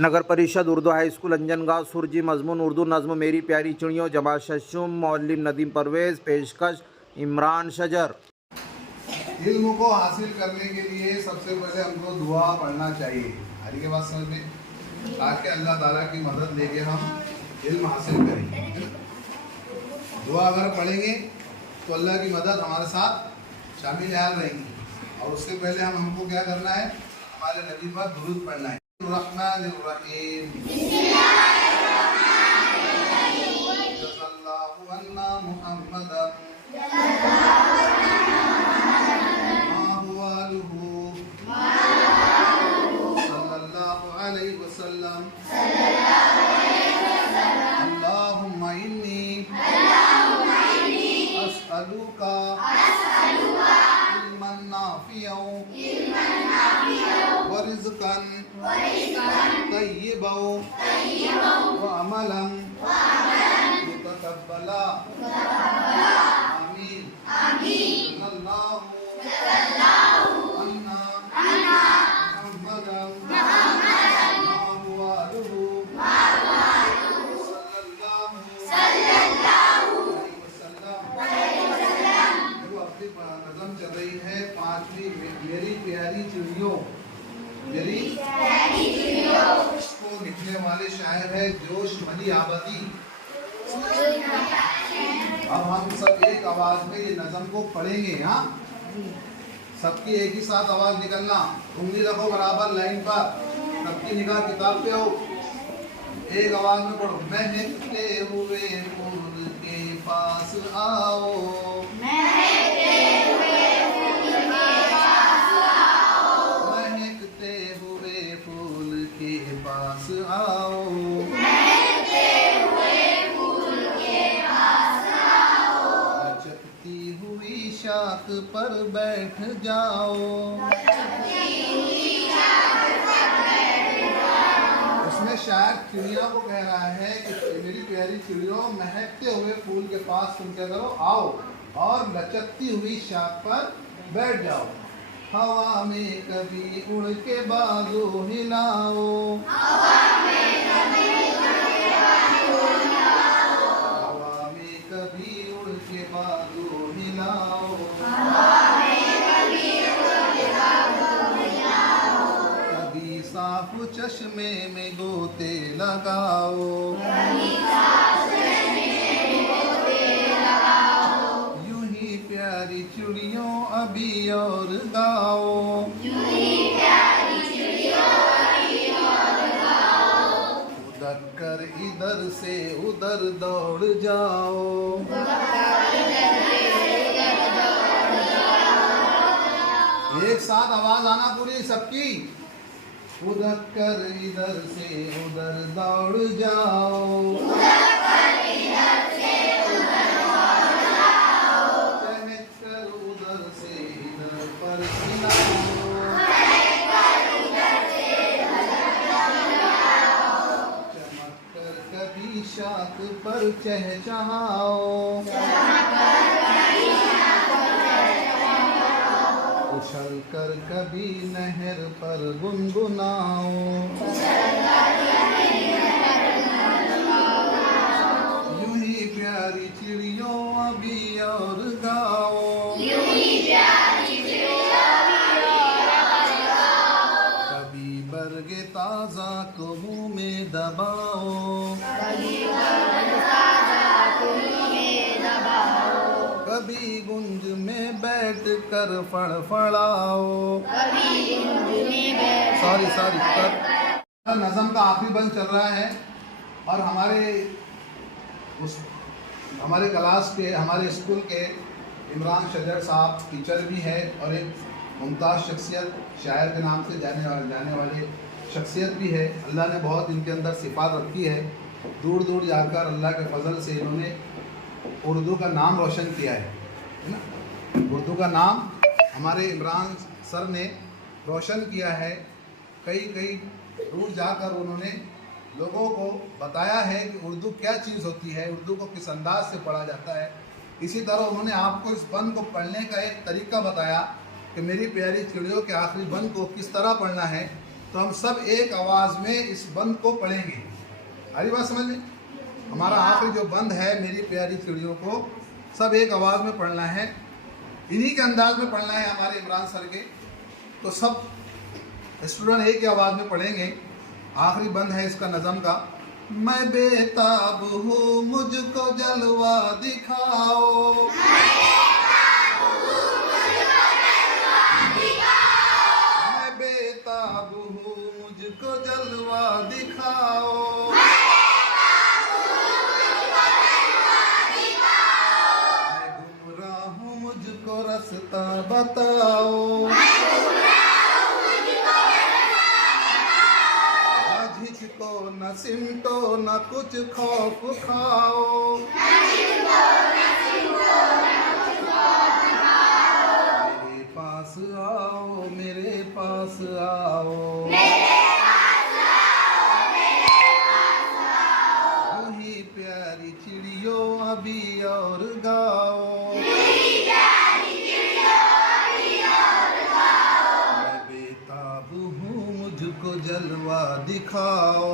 नगर परिषद Urdu high school Anjangaon सुरजी मजमून उर्दू नज़्म मेरी प्यारी चिड़ियों जमात शशुम मौलम नदीम परवेज़ पेशकश इमरान शजर। इल्म को हासिल करने के लिए सबसे पहले हमको दुआ पढ़ना चाहिए। हरी के बात समझ में, ताकि अल्लाह ताला की मदद लेके हम इल्म हासिल करें। दुआ अगर पढ़ेंगे तो अल्लाह की मदद हमारे साथ शामिल रहेगी। और उससे पहले हमको क्या करना है, हमारे नबी पर दुरूद पढ़ना है। रहमानिर्रहीम जज़ल्लाहु अन्ना मुहम्मदन सल्लल्लाहु अलैहि वसल्लम। अल्लाहुम्मा इन्नी अस्अलुका इल्मन नाफिअन व रिज़्क़न तय्यिबन व अमलन मुतक़ब्बला। आमीन। सल्लल्लाहु अन्ना मुहम्मदन नज़म चल रही है पांचवी मेरी प्यारी चिड़ियों। मेरी को लिखने वाले शायर है जोश मनी आबादी। अब हम सब एक आवाज में ये नज़म को पढ़ेंगे। हाँ, सबकी एक ही साथ आवाज निकलना। उंगली रखो बराबर लाइन पर, सबकी निगाह किताब पे हो, एक आवाज में पढ़ो। महकते हुए फूल के पास आओ, महकते हुए फूल के पास आओ, लचकती हुई शाख पर बैठ जाओ। उसमें शायद चिड़िया को कह रहा है कि मेरी प्यारी चिड़ियों, महकते हुए फूल के पास तुम क्या करो, आओ और लचकती हुई शाख पर बैठ जाओ। हवा में कभी उड़ के बाजू हिलाओ, हवा में कभी उड़ के बाजू हिलाओ, कभी साफ चश्मे में गोते लगाओ, यूं ही प्यारी चिड़ियों अभी और गाओ, उधर कर इधर से उधर दौड़ जाओ, एक साथ आवाज आना पूरी सबकी। उधर कर इधर से उधर दौड़ जाओ, चमक कर उधर से इधर पर खिलाओ, चमक कर कभी शाख पर चहचहाओ, उछल कर कभी नहर पर गुनगुनाओ, यूं ही प्यारी चिड़ियों अभी और गाओ, कभी बरगे ताजा को मुंह में दबाओ, कभी गुंज में बैठ कर फड़फड़ाओ। सॉरी नज़म का आखिरी बंद चल रहा है और हमारे क्लास के, हमारे स्कूल के इमरान शजर साहब टीचर भी है और एक मुमताज़ शख्सियत, शायर के नाम से जाने वाले शख्सियत भी है। अल्लाह ने बहुत इनके अंदर सिफात रखी है। दूर दूर जाकर अल्लाह के फजल से इन्होंने उर्दू का नाम रोशन किया है ना। उर्दू का नाम हमारे इमरान सर ने रोशन किया है। कई दूर जाकर उन्होंने लोगों को बताया है कि उर्दू क्या चीज़ होती है, उर्दू को किस अंदाज से पढ़ा जाता है। इसी तरह उन्होंने आपको इस बंद को पढ़ने का एक तरीका बताया कि मेरी प्यारी चिड़ियों के आखिरी बंद को किस तरह पढ़ना है। तो हम सब एक आवाज़ में इस बंद को पढ़ेंगे। हरी बात समझ में? हमारा आखिरी जो बंद है मेरी प्यारी चिड़ियों को सब एक आवाज़ में पढ़ना है, इन्हीं के अंदाज में पढ़ना है हमारे इमरान सर के। तो सब स्टूडेंट एक ही आवाज़ में पढ़ेंगे। आखिरी बंद है इसका नज़म का। मैं बेताब हूँ मुझको जलवा दिखाओ, मैं बेताब हूँ मुझको जलवा दिखाओ, मैं गुमराह हूँ मुझको रास्ता बताओ, आज हिचको न सिमटो न कुछ खौफ खाओ, मेरे पास आओ, मेरे पास आओ, वही प्यारी चिड़ियों अभी और गाओ, मैं बेताब हूँ मुझको जलवा दिखाओ।